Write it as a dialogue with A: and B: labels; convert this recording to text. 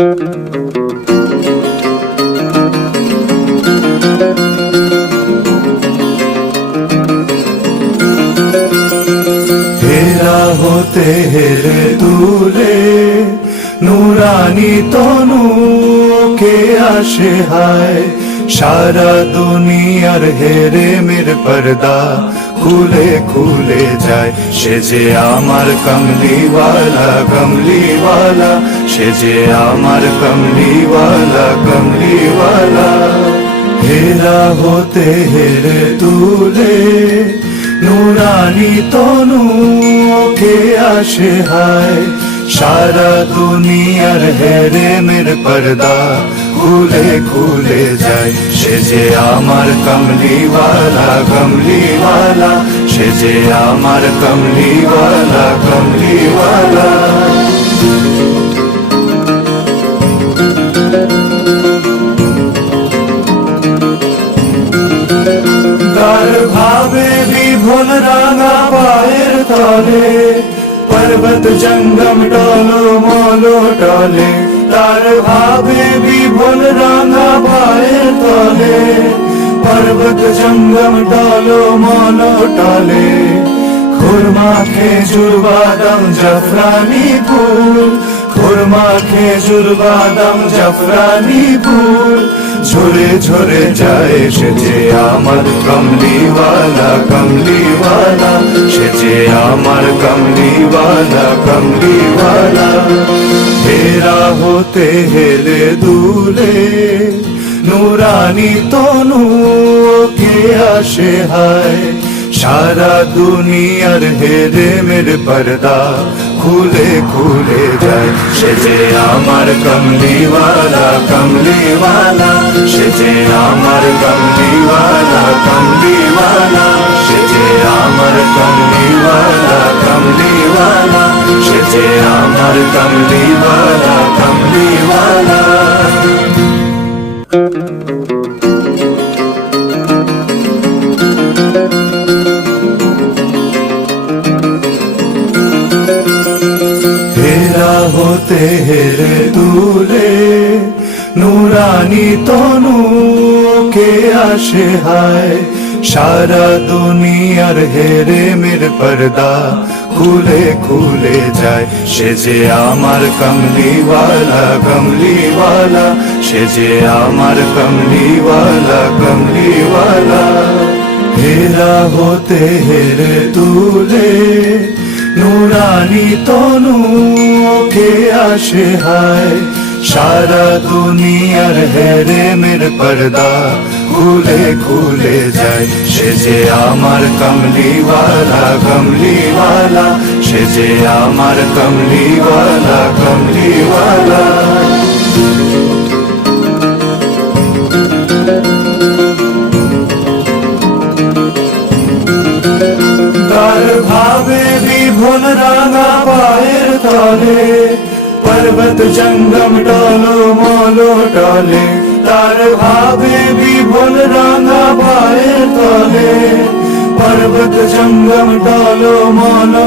A: হেরা হতে হেরে তুলে নুরানি তনু কে আসে হায়। সারা দুনিয়ার হেরে মের পর্দা খুলে খুলে যায়। সে যে আমার কমলিওয়ালা কমলিওয়ালা। সে যে আমার কমলিওয়ালা কমলিওয়ালা। হেরা হতে হেরে তুলে, নুরানি তনু কে আসে হায়। সারা দুনিয়ার হেরে মের পর্দা খুলে খুলে যায় সে যে আমার কমলিওয়ালা কমলিওয়ালা সে যে আমার কমলিওয়ালা কমলিওয়ালা পর্বত জঙ্গম টলো মলো টলে, তার ভাবে বিভোল রাঙা পায়ের তলে। পর্বত জঙ্গম টলো মলো টলে, খুরমা খেজুর বাদাম, জাফরানি ফুল। খুরমা খেজুর, বাদাম জাফরানি ফুল ঝরে ঝরে যায় সে যে আমার কমলিওয়ালা কমলিওয়ালা। সে যে আমার কমলিওয়ালা কমলিওয়ালা। হেরা হতে হেলে দুলে, নুরানি তনু কে আসে হায়। সারা দুনিয়ার হেরে মেরে পর্দা খুলে খুলে যায় সে যে আমার কমলিওয়ালা কমলিওয়ালা। সে যে আমার কমলিওয়ালা কমলিওয়ালা। সে যে আমার কমলিওয়ালা কমলিওয়ালা। সে যে আমার কমলিওয়ালা কমলিওয়ালা। হতে হেরে তুলে নুরানি তনু কে আসে হায় সারা দুনিয়ার হেরে মের পর্দা খুলে খুলে যায় সে যে আমার কমলিওয়ালা কমলিওয়ালা সে যে আমার কমলিওয়ালা কমলিওয়ালা হেরা হতে হেরে তুলে নুরানি তনু কে আসে হায় সারা দুনিয়ার হেরে মের পর্দা খুলে খুলে যায় সে যে আমার কমলিওয়ালা কমলিওয়ালা সে যে আমার কমলিওয়ালা কমলিওয়ালা তার ভাবে বিভোল রাঙা পায়ের তলে পর্বত জঙ্গম টলো মলো টলে তার ভাবে বিভোল রাঙা পায়ের তলে পর্বত জঙ্গম টলো মলো